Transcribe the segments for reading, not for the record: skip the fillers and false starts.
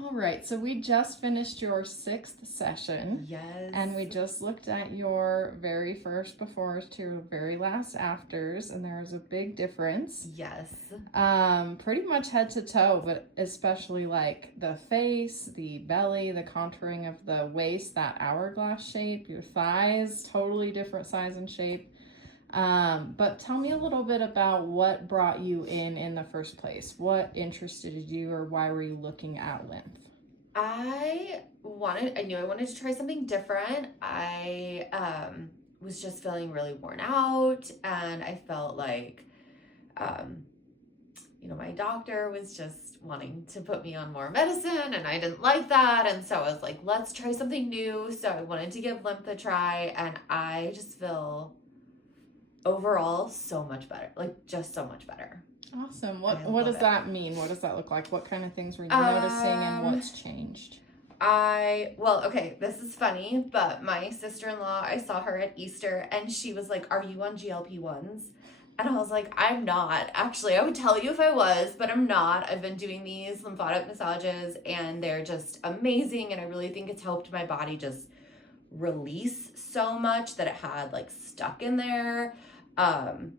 All right, so we just finished your 6th session. Yes. And we just looked at your very first befores to your very last afters, and there was a big difference. Yes. Pretty much head to toe, but especially like the face, the belly, the contouring of the waist, that hourglass shape, your thighs, totally different size and shape. But tell me a little bit about what brought you in the first place. What interested you, or why were you looking at length? I knew I wanted to try something different. I was just feeling really worn out, and I felt like, my doctor was just wanting to put me on more medicine, and I didn't like that. And so I was like, let's try something new. So I wanted to give lymph a try, and I just feel overall so much better, like just so much better. Awesome. What does that mean? What does that look like? What kind of things were you noticing, and what's changed? Okay, this is funny, but my sister-in-law, I saw her at Easter, and she was like, are you on GLP-1s? And I was like, I'm not. Actually, I would tell you if I was, but I'm not. I've been doing these lymphatic massages, and they're just amazing, and I really think it's helped my body just release so much that it had like stuck in there. And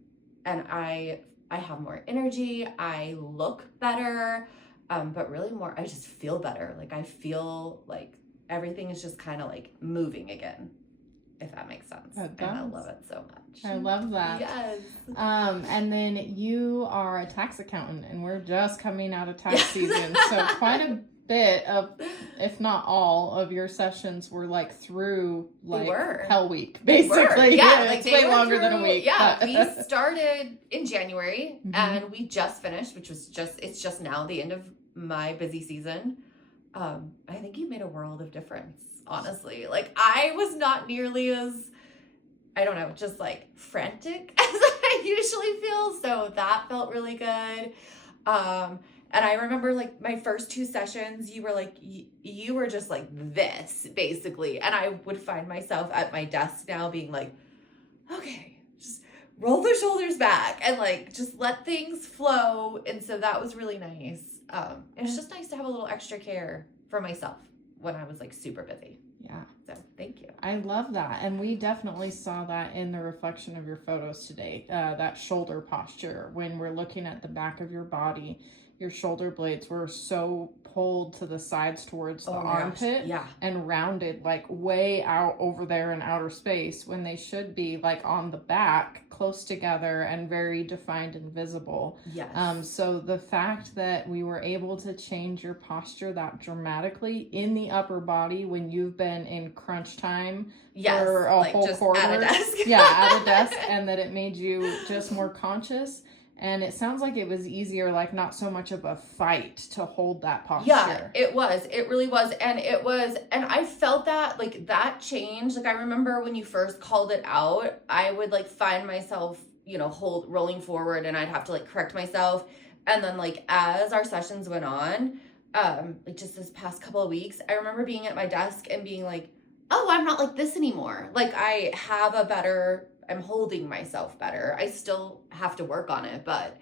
I have more energy, I look better, but really more, I just feel better. Like I feel like everything is just kind of like moving again, if that makes sense. And I love it so much. I love that. Yes. And then you are a tax accountant, and we're just coming out of tax season, so quite a bit of, if not all of your sessions were like through like Hell Week, basically. Yeah, like it's way longer than a week. Yeah, we started in January, and we just finished, which was it's just now the end of my busy season. I think you made a world of difference, honestly. Like I was not nearly as, I don't know, just like frantic as I usually feel, so that felt really good. And I remember like my first 2 sessions, you were like, you were just like this, basically. And I would find myself at my desk now being like, okay, just roll the shoulders back and like just let things flow. And so that was really nice. It was just nice to have a little extra care for myself when I was like super busy. Yeah. So thank you. I love that. And we definitely saw that in the reflection of your photos today, that shoulder posture. When we're looking at the back of your body, your shoulder blades were so pulled to the sides towards the armpit and rounded like way out over there in outer space, when they should be like on the back, close together and very defined and visible. Yes. So the fact that we were able to change your posture that dramatically in the upper body when you've been in crunch time for a whole quarter, at a desk. at a desk, and that it made you just more conscious. And it sounds like it was easier, like not so much of a fight to hold that posture. Yeah, it was. It really was. And I felt that, like, that change. Like, I remember when you first called it out, I would, like, find myself, rolling forward, and I'd have to, like, correct myself. And then, like, as our sessions went on, like, just this past couple of weeks, I remember being at my desk and being like, oh, I'm not like this anymore. Like, I have I'm holding myself better. I still have to work on it, but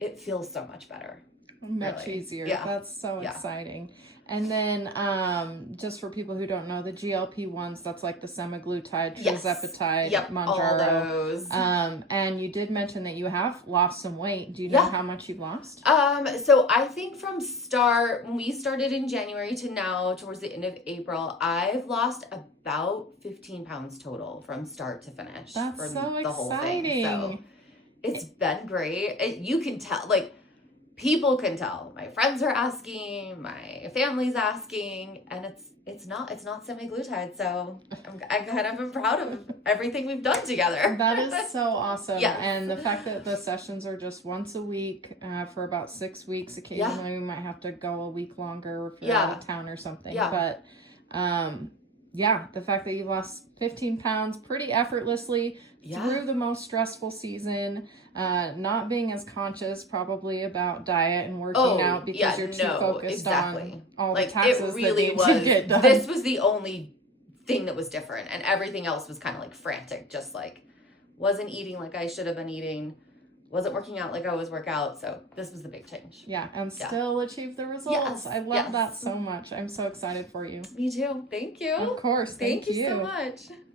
it feels so much better. Much easier. Yeah. That's so exciting. And then just for people who don't know, the GLP-1s, that's like the semaglutide, tirzepatide, monjaro. All those. And you did mention that you have lost some weight. Do you know how much you've lost? So I think from when we started in January to now, towards the end of April, I've lost about 15 pounds total from start to finish. That's for so the whole exciting. Thing. So it's been great. You can tell, like, people can tell. My friends are asking, my family's asking, and it's not semaglutide. So I kind of am proud of everything we've done together. That is so awesome. Yeah. And the fact that the sessions are just once a week for about 6 weeks. Occasionally we might have to go a week longer if you're out of town or something. Yeah. But the fact that you lost 15 pounds pretty effortlessly through the most stressful season, not being as conscious probably about diet and working out because you're too focused on all the taxes that need to get done. This was the only thing that was different, and everything else was kind of like frantic, just like wasn't eating like I should have been eating, wasn't working out like I always work out. So this was the big change. Yeah, and still achieve the results. Yes, I love yes. that so much. I'm so excited for you. Me too. Thank you. Of course. Thank you so much.